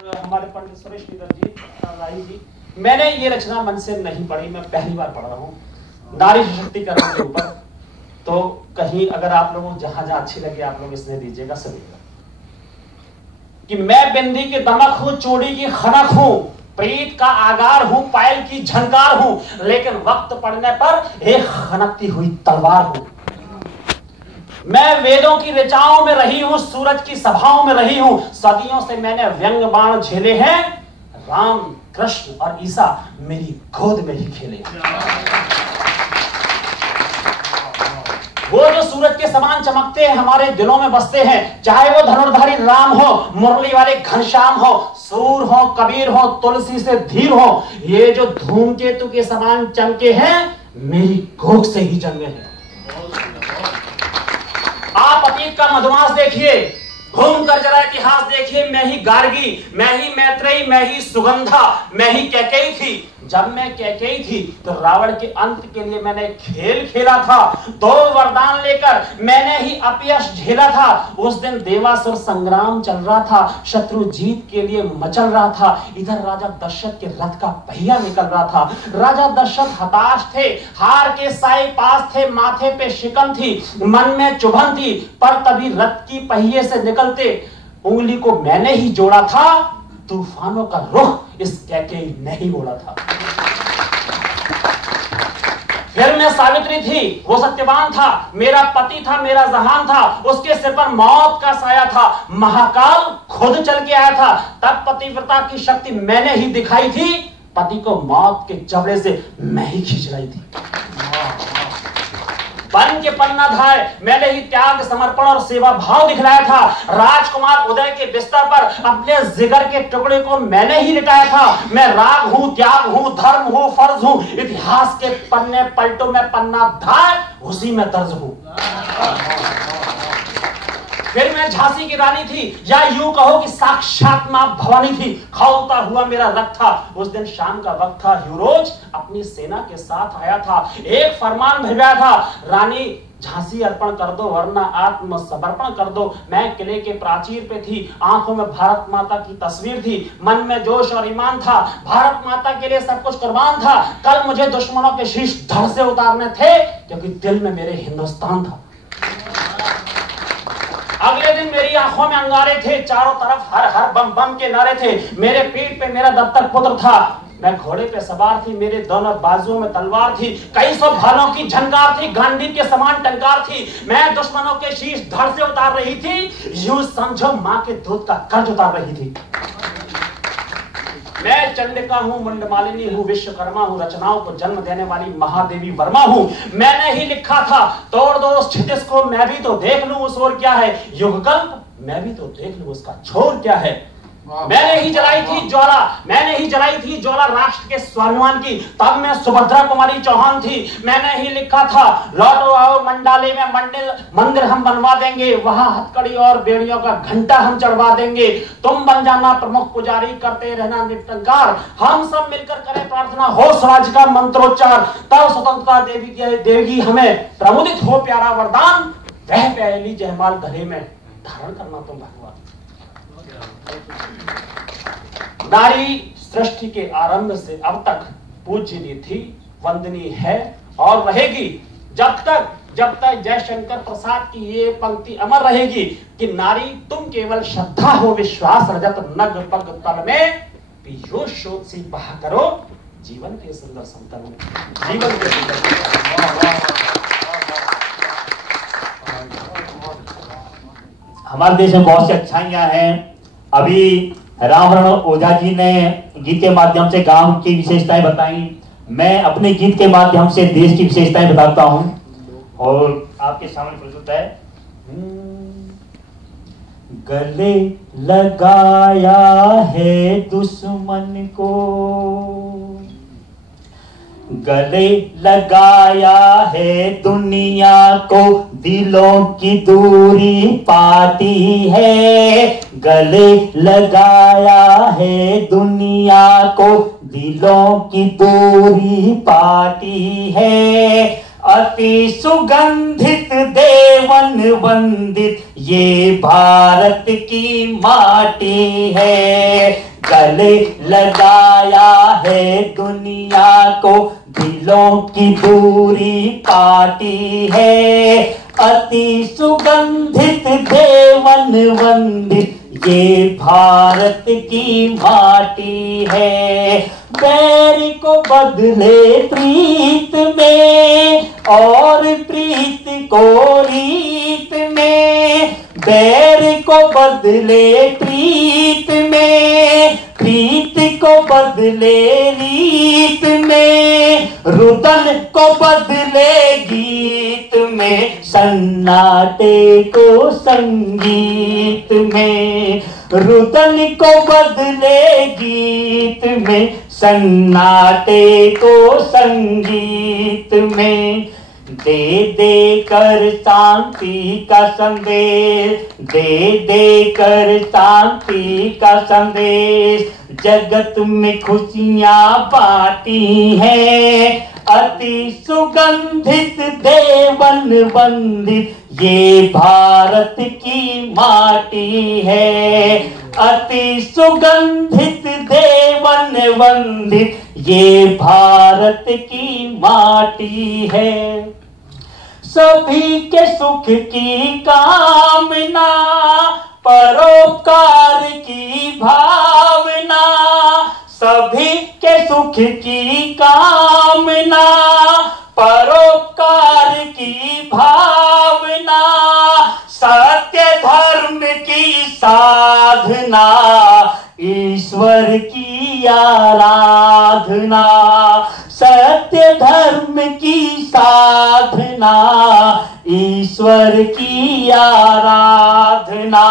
हमारे पंडित सुरेश राही जी, मैंने ये रचना मन से नहीं पढ़ी, मैं पहली बार पढ़ रहा हूँ नारी सशक्तिकरण के ऊपर। तो कहीं अगर आप लोगों को जहां जहां अच्छी लगे आप लोग इसमें दीजिएगा सुनिएगा कि मैं बिंदी की दमक हूं, चूड़ी की खनक हूं, प्रीत का आगार हूं, पायल की झनकार हूं, लेकिन वक्त पड़ने पर एक खनकती हुई तलवार हूं। मैं वेदों की ऋचाओं में रही हूं, सूरज की सभाओं में रही हूं, सदियों से मैंने व्यंग बाण झेले हैं, राम कृष्ण और ईसा मेरी गोद में ही खेले। वो जो सूरज के समान चमकते हैं हमारे दिलों में बसते हैं, चाहे वो धनुर्धारी राम हो, मुरली वाले घनश्याम हो, सूर हो, कबीर हो, तुलसी से धीर हो, ये जो धूमकेतु के समान चमके हैं मेरी कोख से ही जन्मे हैं। आप अतीत का मधुमास देखिए, घूम कर जरा इतिहास देखिए, मैं ही गार्गी, मैं ही मैत्रेयी, मैं ही सुगंधा, मैं ही कैकेयी थी। जब मैं कैकेयी थी तो रावण के अंत के लिए मैंने खेल खेला था, 2 वरदान लेकर मैंने ही अपयश झेला था। उस दिन देवासुर संग्राम चल रहा था, शत्रु जीत के लिए मचल रहा था, इधर राजा दशरथ के रथ का पहिया निकल रहा था। राजा दशरथ हताश थे, हार के साए पास थे, माथे पे शिकन थी, मन में चुभन थी, पर तभी रथ की पहिए से निकलते उंगली को मैंने ही जोड़ा था, तूफानों का रुख इस कैकेयी ने ही मोड़ा था। फिर मैं सावित्री थी, वो सत्यवान था, मेरा पति था, मेरा जहान था, उसके सिर पर मौत का साया था, महाकाल खुद चल के आया था। तब पतिव्रता की शक्ति मैंने ही दिखाई थी, पति को मौत के जबड़े से मैं ही खींच रही थी। बन के पन्ना धाय मैंने ही त्याग, समर्पण और सेवा भाव दिखलाया था। राजकुमार उदय के बिस्तर पर अपने जिगर के टुकड़े को मैंने ही लिटाया था। मैं राग हूं, त्याग हूं, धर्म हूं, फर्ज हूं, इतिहास के पन्ने पलटों में पन्ना धाय उसी में दर्ज हूं। फिर मैं झांसी की रानी थी, या यूं कहो कि साक्षात मां भवानी थी। खौलता हुआ मेरा रक्त था, उस दिन शाम का वक्त था, यूरोज अपनी सेना के साथ आया था। एक फरमान भेजा था, रानी झांसी अर्पण कर दो वरना आत्म समर्पण कर दो। मैं किले के प्राचीर पे थी, आंखों में भारत माता की तस्वीर थी, मन में जोश और ईमान था, भारत माता के लिए सब कुछ कुर्बान था। कल मुझे दुश्मनों के शीश धड़ से उतारने थे, क्योंकि दिल में मेरे हिंदुस्तान था। अगले दिन मेरी आंखों में अंगारे थे, चारों तरफ हर हर बम बम के नारे थे। मेरे पीठ पे मेरा दत्तक पुत्र था, मैं घोड़े पे सवार थी, मेरे दोनों बाजुओं में तलवार थी, कई सौ भालों की झनकार थी, गांधी के समान टंकार थी। मैं दुश्मनों के शीश धड़ से उतार रही थी, यूं समझो मां के दूध का कर्ज उतार रही थी। मैं चंडिका हूं, मुंडमालिनी हूं, विश्वकर्मा हूं, रचनाओं को जन्म देने वाली महादेवी वर्मा हूं। मैंने ही लिखा था, तोड़ दो उस क्षितिज को, मैं भी तो देख लूं उस ओर क्या है, युगकल्प मैं भी तो देख लूं उसका छोर क्या है। मैंने ही जलाई थी ज्वाला, मैंने ही जलाई थी ज्वाला राष्ट्र के स्वाभिमान की, तब मैं सुभद्रा कुमारी चौहान थी। मैंने ही लिखा था, लौटो आओ मंडाले में मंदिर हम बनवा देंगे, वहां हथकड़ी और बेड़ियों का घंटा हम चढ़वा देंगे। तुम बन जाना प्रमुख पुजारी, करते रहना निटंकार, हम सब मिलकर करें प्रार्थना, हो स्वराज का मंत्रोच्चार, तब स्वतंत्रता देगी हमें, प्रमुदित हो प्यारा वरदान, वह प्याली जयमाल गले में धारण करना तुम भगवान। नारी सृष्टि के आरंभ से अब तक पूजनीय थी, वंदनीय है और रहेगी, जब तक जयशंकर प्रसाद की ये पंक्ति अमर रहेगी कि नारी तुम केवल श्रद्धा हो, विश्वास रजत नग पग तल में, पीयूष शोध सी बहा करो जीवन के सुंदर समतल में, जीवन के सुंदर। हमारे देश में बहुत सी अच्छाइयां हैं। अभी रामवरण ओझा जी ने गीत के माध्यम से गांव की विशेषताएं बताई, मैं अपने गीत के माध्यम से देश की विशेषताएं बताता हूं और आपके सामने प्रस्तुत है। गले लगाया है दुश्मन को, गले लगाया है दुनिया को, दिलों की दूरी पाती है। गले लगाया है दुनिया को, दिलों की दूरी पाती है। अति सुगंधित देवन वंदित ये भारत की माटी है। गले लगाया है दुनिया को, दिलों की दूरी पाटी है। अति सुगंधित देवन वंदित ये भारत की माटी है। बैर को बदले प्रीत में और प्रीत को रीत में, बैर को बदले प्रीत में, प्रीत को बदले रीत में, रुदन को बदले गीत में, सन्नाटे को संगीत में, रुदन को बदले गीत में, सन्नाटे को संगीत में। दे दे कर शांति का संदेश, दे दे कर शांति का संदेश, जगत में खुशियां बांटी हैं। अति सुगंधित देवन वंदित ये भारत की माटी है। अति सुगंधित देवन वंदित ये भारत की माटी है। सभी के सुख की कामना, परोपकार की भावना, सभी के सुख की कामना, परोपकार की भावना, सत्य धर्म की साधना, ईश्वर की आराधना, सत्य धर्म की साधना, ईश्वर की आराधना।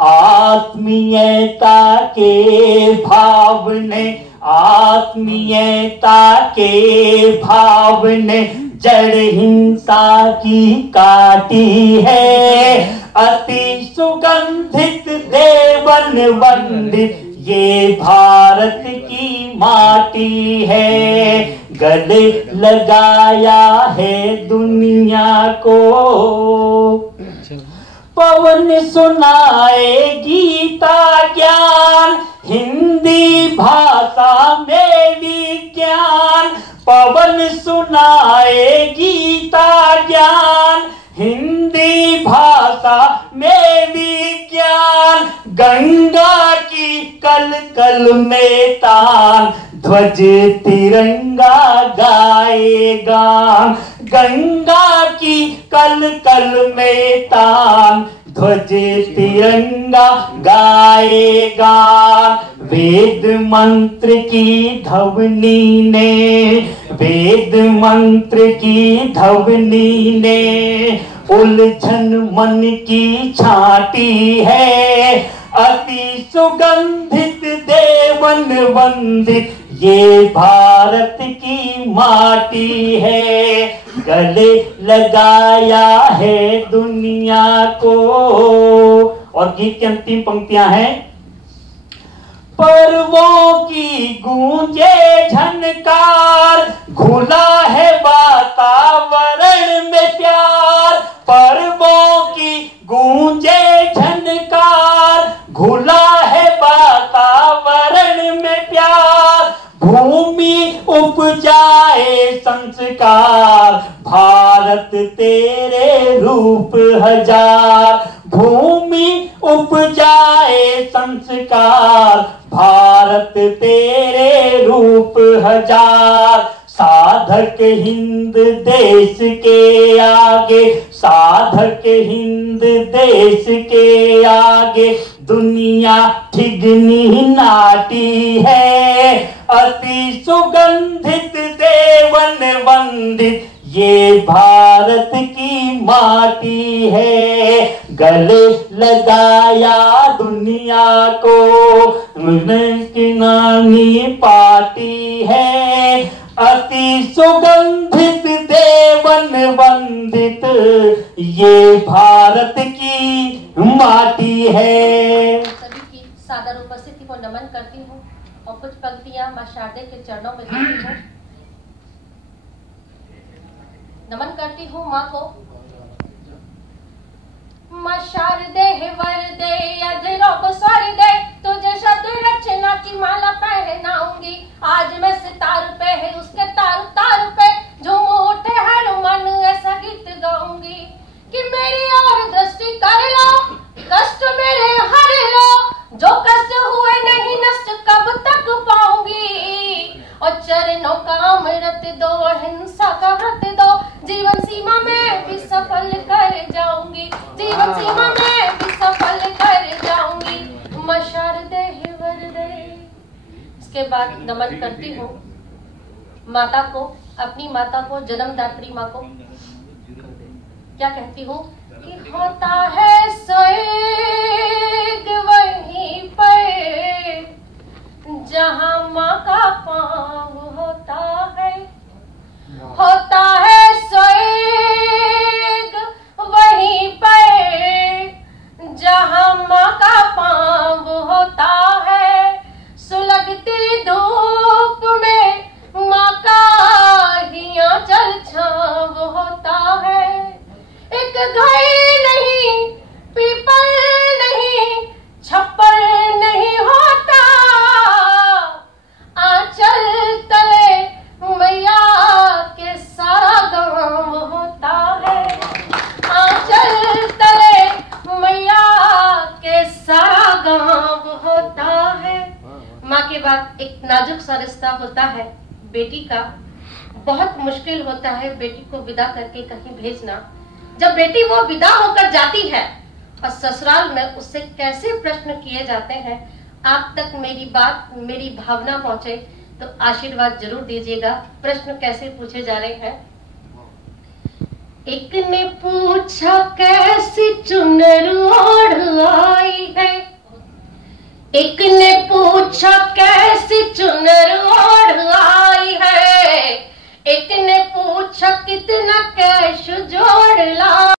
आत्मीयता के भाव ने, आत्मीयता के भाव ने जड़ हिंसा की काटी है। अति सुगंधित देवन वंदित ये भारत की माटी है। गले लगाया है दुनिया को, पवन सुनाए गीता ज्ञान, हिंदी भाषा में विज्ञान, पवन सुनाए गीता ज्ञान, हिंदी भाषा में विज्ञान। गंगा की कल कल में तान, ध्वज तिरंगा गाएगा। गंगा की कल कल में तान, ध्वज तिरंगा गाएगा। वेद मंत्र की ध्वनि ने, वेद मंत्र की ध्वनि ने उलझन मन की छाटी है। अति सुगंधित देवन वंदित ये भारत की माटी है। गले लगाया है दुनिया को। और गीत की अंतिम पंक्तियां हैं। पर्वों की गूंजे झनकार, घुला है वातावरण में प्यार। पर्वों की गूंजे झनकार, घुला है वातावरण में प्यार। भूमि उपजाए संस्कार, भारत तेरे रूप हजार। भूमि उपजाए संस्कार, भारत तेरे रूप हजार। साधक हिंद देश के आगे, साधक हिंद देश के आगे, दुनिया ठिगनी नाटी है। अति सुगंधित देवन वंदित ये भारत की माटी है। गले लगाया दुनिया को, की नानी पार्टी है। अति सुगंधित देवन वंदित ये भारत की माटी है। सभी की सादर उपस्थिति को नमन करती हूँ और कुछ पंक्तियां मां शारदे के चरणों में देती हूँ। नमन करती हूँ माँ को। मां शारदे वरदे अधरों को स्वर दे, तुझे शब्द रचना की माला पहनाऊंगी। आज मैं सितार पे है उसके तार तार पे झूम उठे हर मन ऐसा गीत गाऊंगी कि मेरी और दृष्टि कर लो, कष्ट मेरे हर लो, जो कष्ट हुए नहीं नष्ट कब तक पाऊंगी। और चरणों का अमृत दो, अहिंसा का व्रत दो, जीवन सीमा में भी सफल कर जाऊंगी, जीवन सीमा में भी सफल कर जाऊंगी। मां शारदे वरदे। इसके बाद नमन करती हूँ माता को, अपनी माता को, जन्मदात्री माँ को। क्या कहती हूँ कि होता है स्वर्ग वहीं पर जहाँ माँ का पाँव होता है। होता है स्वर्ग वहीं पर जहाँ माँ का पाँव होता है। सुलगती धूप में माँ का ही आंचल छाँव होता है। एक घर नहीं, पीपल नहीं, छप्पर नहीं होता, आंचल तले मैया के सारा गाँव होता है। आंचल तले मैया के सारा गाँव होता है। माँ के बाद एक नाजुक सा रिश्ता होता है बेटी का। बहुत मुश्किल होता है बेटी को विदा करके कहीं भेजना। जब बेटी वो विदा होकर जाती है और ससुराल में उससे कैसे प्रश्न किए जाते हैं, आप तक मेरी बात, मेरी भावना पहुंचे तो आशीर्वाद जरूर दीजिएगा। प्रश्न कैसे पूछे जा रहे हैं। एक ने पूछा कैसी चुनर ओढ़ आई है, एक ने पूछा कैसी चुनर ओढ़ आई है, एक ने पूछा कितना कैश जोड़ ला